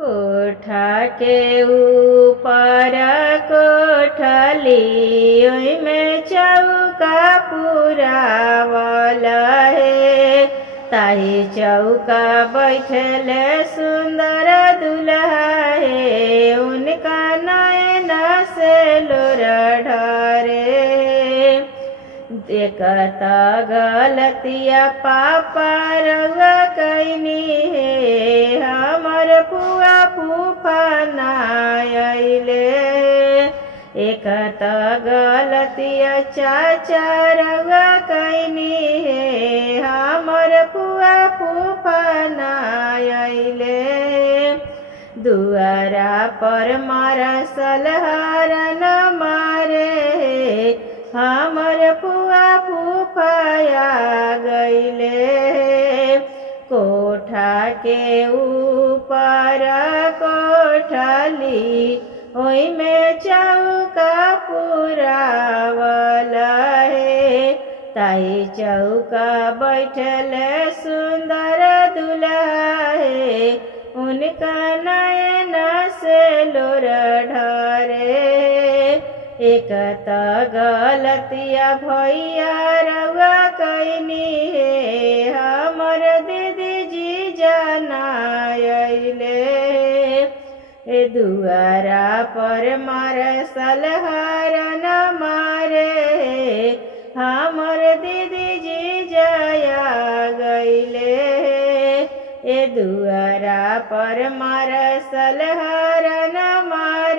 कोठा के ऊपर कोठली ओइमे चौका पुरावल हे। ताही चौका बैठले सुंदर दुल्हा हे। उनका नयन से लोर ढरे। देखत गलतिया पापा रउआ कैनी हे। हमर फुआ फूफा ना अइले। एकत गलतिया चाचा रउआ कैनी हे। हमर फुआ फूफा ना अइले। दुआरा पर मारसल हरन मारे। हमर फुआ फूफाया गइले। कोठा के ऊपर कोठली ओइमे चौका पुरावल हे। ताही चौका बैठले सुंदर दुल्हा हे। उनका नयन से लोर ढरे। एकत गलतिया भैया रउआ कैनी हे। हमर दीदी जीजा ना अइले। दुआरा पर मारसल हरन मारे। हमर दीदी जीजा आ गइले। दुआरा पर मारसल हरन मारे।